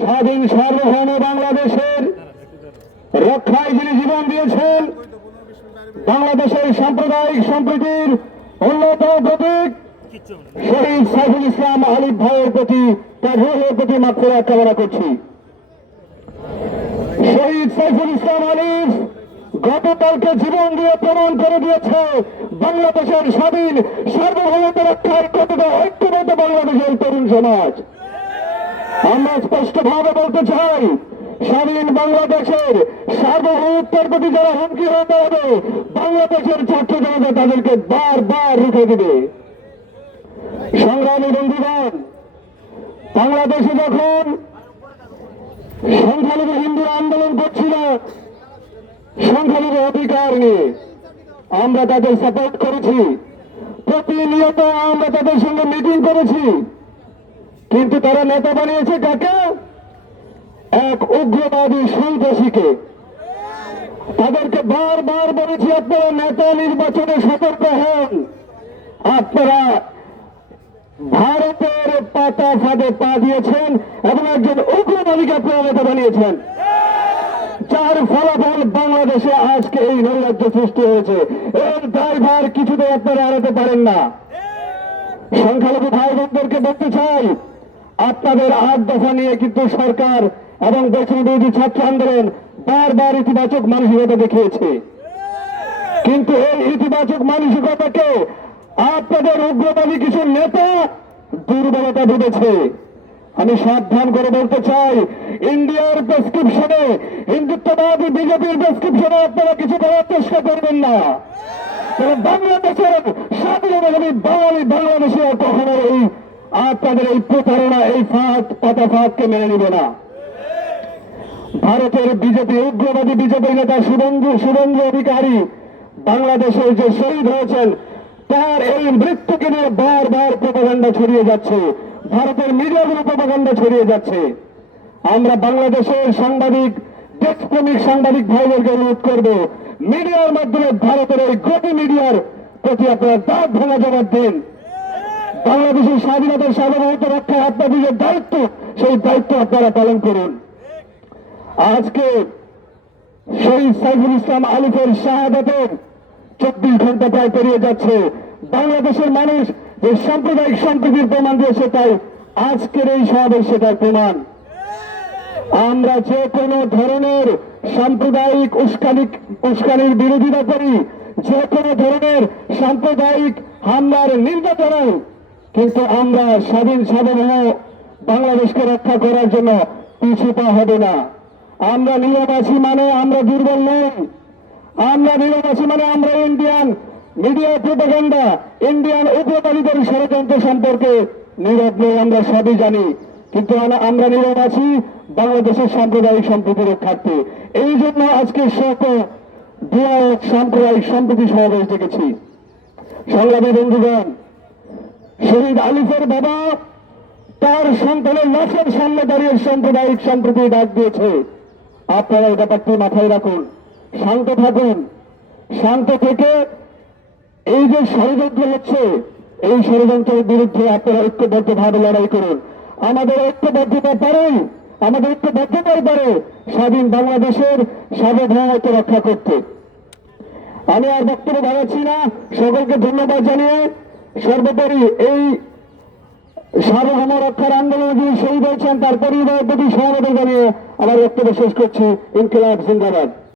স্বাধীন সার্বভৌম বাংলাদেশের রক্ষায় যিনি জীবন দিয়েছেন, বাংলাদেশের সাম্প্রদায়িক সম্প্রীতির অন্যতম প্রতীক, শহীদ সাইফুল ইসলাম আলিফ ভাইয়ের প্রতি, তার প্রতি মাত্র কামনা করছি। শহীদ সাইফুল ইসলাম আলিফ গতকালকে জীবন দিয়ে প্রমাণ করে দিয়েছে, বাংলাদেশের স্বাধীন সার্বভৌমত্ব রক্ষার কতটা ঐক্যবদ্ধ বাংলাদেশের তরুণ সমাজ। আমরা স্পষ্টভাবে বলতে চাই, স্বাধীন বাংলাদেশের সার্বভৌমত্বের প্রতি যারা হুমকি হয়ে দাঁড়াবে, বাংলাদেশের ছাত্র জনতা তাদেরকে বারবার রুখে দেবে। সংগ্রামী বন্ধুগণ, বাংলাদেশে যখন সংখ্যালঘু হিন্দু আন্দোলন করছিল সংখ্যালঘু অধিকার নিয়ে আমরা তাদের সাপোর্ট করেছি। প্রতিনিয়ত আমরা তাদের সঙ্গে মিটিং করেছি। কিন্তু তারা নেতা বানিয়েছে কাকে? এক উগ্রবাদী সন্ত্রাসীকে। তাদেরকে বারবার বলেছি, আপনারা নেতা নির্বাচনে সতর্ক হন। আপনারা ভারতের পাতা ফাঁদে পা দিয়েছেন এবং একজন উগ্রবাদীকে আপনারা নেতা বানিয়েছেন। যার ফলাফল বাংলাদেশে আজকে এই নৈরাজ্য সৃষ্টি হয়েছে। এর দায়ভার কিছুতেই আপনারা এড়াতে পারেন না। সংখ্যালঘু ভাই বোনদেরকে বলতে চাই, আপনাদের আট দফা নিয়ে কিন্তু সরকার এবং বৈষম্য বিরোধী ছাত্র আন্দোলন বারবার ইতিবাচক মানসিকতা দেখিয়েছে। কিন্তু এই ইতিবাচক মানসিকতাকে আপনাদের উগ্রবাদী কিছু নেতা দুর্বলতা ভেবেছে আমি সাবধান করে বলতে চাই, ইন্ডিয়ার প্রেসক্রিপশনে হিন্দুত্ববাদী বিজেপির প্রেসক্রিপশনে আপনারা কিছু করার চেষ্টা করবেন না। তবে বাংলাদেশের স্বাধীনতাকামী বাঙালি বাংলাদেশে কখনো এই আপনাদের এই প্রতারণা, এই ফাঁক পাতা ফাঁককে মেনে নিবে না। ভারতের বিজেপি, উগ্রবাদী বিজেপি নেতা শুভেন্দু শুভেন্দু অধিকারী বাংলাদেশের যে শহীদ হয়েছেন, তার এই মৃত্যুকে নিয়ে বারবার প্রপাগান্ডা ছড়িয়ে যাচ্ছে। ভারতের মিডিয়াগুলো প্রপাগান্ডা ছড়িয়ে যাচ্ছে। আমরা বাংলাদেশের সাংবাদিক দেশপ্রেমিক সাংবাদিক ভাইদেরকে অনুরোধ করব, মিডিয়ার মাধ্যমে ভারতের এই গতি মিডিয়ার প্রতি আপনারা দাঁত ভাঙা জবাব দিন। বাংলাদেশের স্বাধীনতার সার্বভৌমত্ব রক্ষায় আপনাদের যে দায়িত্ব, সেই দায়িত্ব আপনারা পালন করুন। আজকে শহীদ সাইফুল ইসলাম আলিফের শাহাদাতের চব্বিশ ঘণ্টা প্রায় পেরিয়ে যাচ্ছে। বাংলাদেশের মানুষ যে সাম্প্রদায়িক সম্প্রীতির প্রমাণ দিয়েছে, তাই আজকের এই সমাবেশ সেটার প্রমাণ। আমরা যে কোনো ধরনের সাম্প্রদায়িক উস্কানি উস্কানির বিরোধিতা করি, যে কোনো ধরনের সাম্প্রদায়িক হামলার নিন্দা জানাই কিন্তু আমরা স্বাধীন সার্বভৌম বাংলাদেশকে রক্ষা করার জন্য পিছু পা হবে না। আমরা নীরবাসী মানে আমরা দুর্বল নই। আমরা নীরবাসী মানে আমরা ইন্ডিয়ান মিডিয়া প্রোপাগান্ডা ইন্ডিয়ান উগ্রবাদীদের ষড়যন্ত্র সম্পর্কে নীরব নই, আমরা সবই জানি। কিন্তু আমরা নীরব আছি। বাংলাদেশের সাম্প্রদায়িক সম্প্রীতি রক্ষার্থে। এই জন্য আজকে শত দুয়া সাম্প্রদায়িক সম্প্রীতি সমাবেশ দেখেছি সংগ্রামী বন্ধুগণ, শহীদ আলিফের বাবা তার সন্তানের লাশের সামনে দাঁড়িয়ে সাম্প্রদায়িক সম্প্রীতি ডাক দিয়েছে। আপনারা এই ব্যাপারটি মাথায় রাখুন, শান্ত থাকুন। শান্ত থেকে এই যে ষড়যন্ত্র হচ্ছে, এই ষড়যন্ত্রের বিরুদ্ধে আপনারা ঐক্যবদ্ধভাবে লড়াই করুন। আমাদের ঐক্যবদ্ধতা পারেই আমাদের ঐক্যবদ্ধতাই পারে স্বাধীন বাংলাদেশের সার্বভৌমত্ব রক্ষা করতে। আমি আর বক্তব্য বাড়াচ্ছি না। সকলকে ধন্যবাদ জানিয়ে সর্বোপরি এই সার্বভৌম রক্ষার আন্দোলনে যিনি শহীদ হয়েছেন, তার পরিবারের প্রতি সহমত জানিয়ে আমার বক্তব্য শেষ করছি। ইনকিলাব, জিন্দাবাদ।